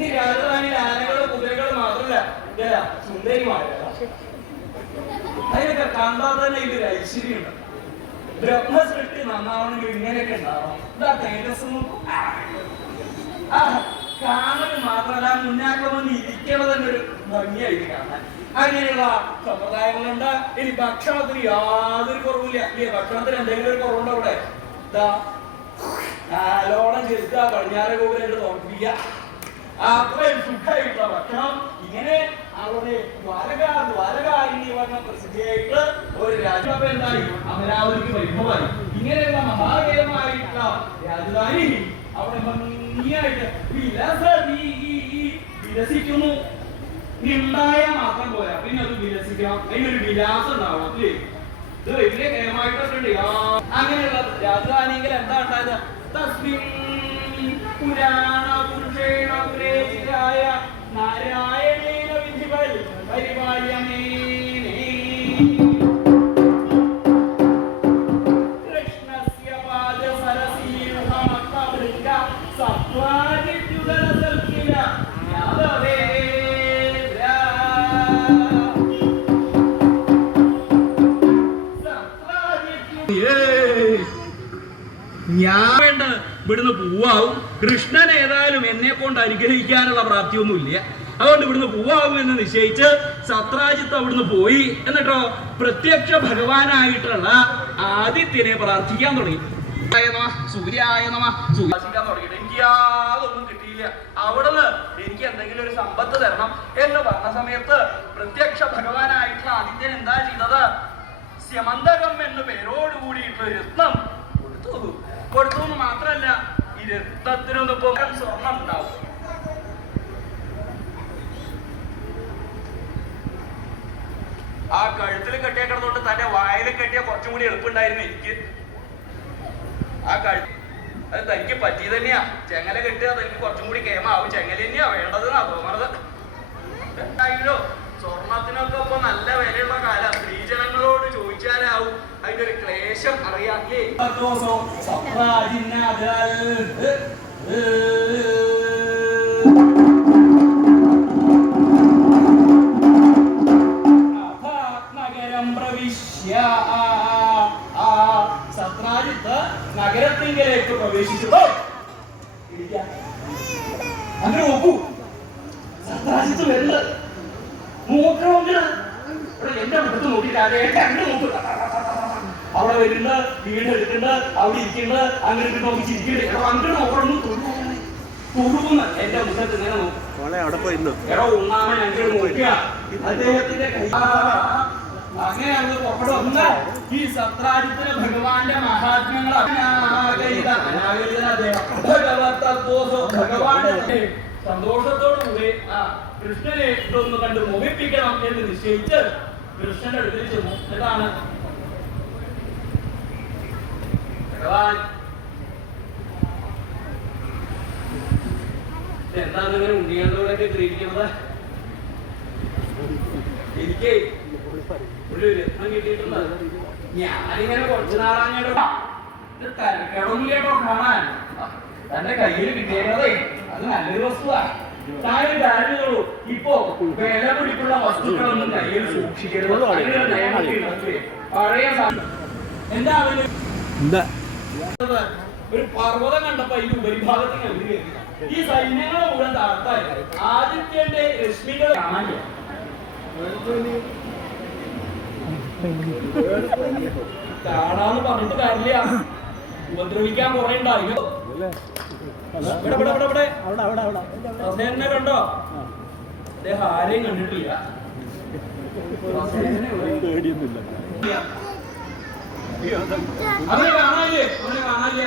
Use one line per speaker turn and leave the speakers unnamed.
ഈ രാജധാനിയിൽ ആനകളും മാത്രമല്ല ഇതല്ല സുന്ദരിമായ അതിനൊക്കെ കണ്ടാൽ തന്നെ ഇതൊരു ഐശ്വര്യമുണ്ട് ബ്രഹ്മസൃഷ്ടി നന്നാവണമെങ്കിൽ ഇങ്ങനെയൊക്കെ ഉണ്ടാവണം. ഇതാ തേജസ് കാണാൻ മാത്രമല്ല മുന്നാക്കം വന്ന് ഇരിക്കണത് തന്നെ ഒരു ഭംഗിയായിട്ട് കാണാൻ. അങ്ങനെയുള്ള സമ്പ്രദായങ്ങളുണ്ട്. ഇനി ഭക്ഷണത്തിന് യാതൊരു കുറവില്ല ഈ ഭക്ഷണത്തിന് എന്തെങ്കിലും ഒരു കുറവുണ്ടോ ഇവിടെ ഇതാ നല്ലോണം ചെലുത്തുക പടിഞ്ഞാറ് ഗോപുരം തോന്നിപ്പിക്കുക അത്രയും സുഖമായിട്ടുള്ള ഇങ്ങനെ അവിടെ ദ്വാരക ദ്വാരക എന്നീ പറഞ്ഞ പ്രസിദ്ധിയായിട്ട് ഒരു രാജ്യം എന്തായി? അമരാവതിക്ക് വൈഭവമായി. ഇങ്ങനെയുള്ള മഹാകേയമായിട്ടുള്ള രാജധാനി അവിടെ ഭംഗിയായിട്ട് വിലസിക്കുന്നു. മാത്രം പോരാ. പിന്നെ അത് വിലസിക്കണം. അതിനൊരു വിലാസം ഉണ്ടാവണം അല്ലേ? ഇത് വലിയ കേമായിട്ടുണ്ട് അങ്ങനെയുള്ള രാജധാനിയിൽ എന്താ ഉണ്ടായത്? തസ്മിൻ പുരാണ പുരുഷേണ പുരേചിതായ ഞാൻ വേണ്ട ഇവിടുന്ന് പോവാവും. കൃഷ്ണൻ ഏതായാലും എന്നെ കൊണ്ട് അനുഗ്രഹിക്കാനുള്ള പ്രാപ്തിയൊന്നുമില്ല. അതുകൊണ്ട് ഇവിടുന്ന് പോവാവും എന്ന് നിശ്ചയിച്ച് സത്രാജിത്ത് അവിടുന്ന് പോയി. എന്നിട്ടോ പ്രത്യക്ഷ ഭഗവാനായിട്ടുള്ള ആദിത്യനെ പ്രാർത്ഥിക്കാൻ തുടങ്ങി. സൂര്യായ യാതൊന്നും കിട്ടിയില്ല. അവിടുന്ന് എനിക്ക് എന്തെങ്കിലും ഒരു സമ്പത്ത് തരണം എന്ന് പറഞ്ഞ സമയത്ത് പ്രത്യക്ഷ ഭഗവാനായിട്ടുള്ള ആദിത്യൻ എന്താ ചെയ്തത്? സ്യമന്തകം എന്ന് പേരോട് കൂടിയിട്ടുള്ള രത്നം കൊടുത്തു. കൊടുത്തു എന്ന് മാത്രമല്ല ഈ രത്നത്തിനൊന്നും ഇപ്പൊ സ്വർണം ഉണ്ടാവും. ആ കഴുത്തിൽ കെട്ടിയ കിടന്നോണ്ട് തന്റെ വായിൽ കെട്ടിയ കുറച്ചും കൂടി എളുപ്പമുണ്ടായിരുന്നു എനിക്ക്. ആ കഴു അത് തനിക്ക് പറ്റി തന്നെയാ. ചെങ്ങല കെട്ടുക തനിക്ക് കുറച്ചും കൂടി കേമാവും. ചെങ്ങല തന്നെയാ വേണ്ടതെന്നാ തോന്നണത്. എന്തായാലോ സ്വർണത്തിനൊക്കെ ഇപ്പൊ നല്ല വിലയുള്ള കാലം. സ്ത്രീജനങ്ങളോട് ചോദിച്ചാലാവും അതിന്റെ ഒരു ക്ലേശം ആ, സത്രാജിത്ത് നഗരത്തിങ്കലേക്ക് പ്രവേശിച്ചു. ഓ! ഇരിക്ക. അങ്ങനെ നോക്കൂ. സത്രാജിത്ത് വരുന്നത്. ഇവിടെ എന്റെ മുഖത്ത് അവിടെ വരുന്ന വീട് എടുക്കുന്നത് അവിടെ ഇരിക്കുന്നത് അങ്ങനെ നോക്കി ചിരിക്കണ്ട എടോ അങ്ങനെ നോക്കണം തൊടുവെന്ന് എന്റെ മുഖത്ത് ഇങ്ങനെ നോക്കും.
അവിടെ
എടോ ഒന്നാമൻ നോക്കുക അദ്ദേഹത്തിന്റെ അങ്ങനെ അങ്ങ് ഈ ഭഗവാന്റെ ഭഗവാന്റെ സന്തോഷത്തോടുകൂടി ആ കൃഷ്ണനെ ഇതൊന്ന് കണ്ട് മോഹിപ്പിക്കണം എന്ന് നിശ്ചയിച്ച് കൃഷ്ണൻ അടുത്തിൽ ചെന്നു. എന്താണ്? എന്താണ് ഇങ്ങനെ ഉണ്ണികളുടെയൊക്കെ ഗ്രഹിക്കുന്നത് എനിക്ക് ഒരു രത്നം കിട്ടിയിട്ടുണ്ട്. ഞാനിങ്ങനെ കുറച്ചു തിരക്കടൊന്നുമില്ലേട്ടോ കാണാൻ. തന്റെ കയ്യിൽ കിട്ടിയേ അത് നല്ലൊരു വസ്തുവാ. താഴെ കാര്യമുള്ളൂ ഇപ്പോ വില പിടിപ്പുള്ള വസ്തുക്കളൊന്നും കയ്യിൽ സൂക്ഷിക്കരുത്. പഴയ എന്താ
എന്താ?
ഒരു പർവതം കണ്ടപ്പോ അതിന്റെ ഉപരിഭാഗത്ത് ഞാൻ കയറി. ഈ സൈന്യങ്ങളെ മുഴുവൻ താഴ്ത്താൻ ആദിത്യന്റെ രശ്മികൾ കാണാൻ കാണാന്ന് പറഞ്ഞിട്ട് കാര്യമില്ല. ഉപദ്രവിക്കാൻ കുറെ ഉണ്ടായി റസേനെ കണ്ടോ? അദ്ദേഹം ആരെയും കണ്ടിട്ടില്ല. അവനെ കാണാനില്ലേ? അവനെ കാണാനില്ല?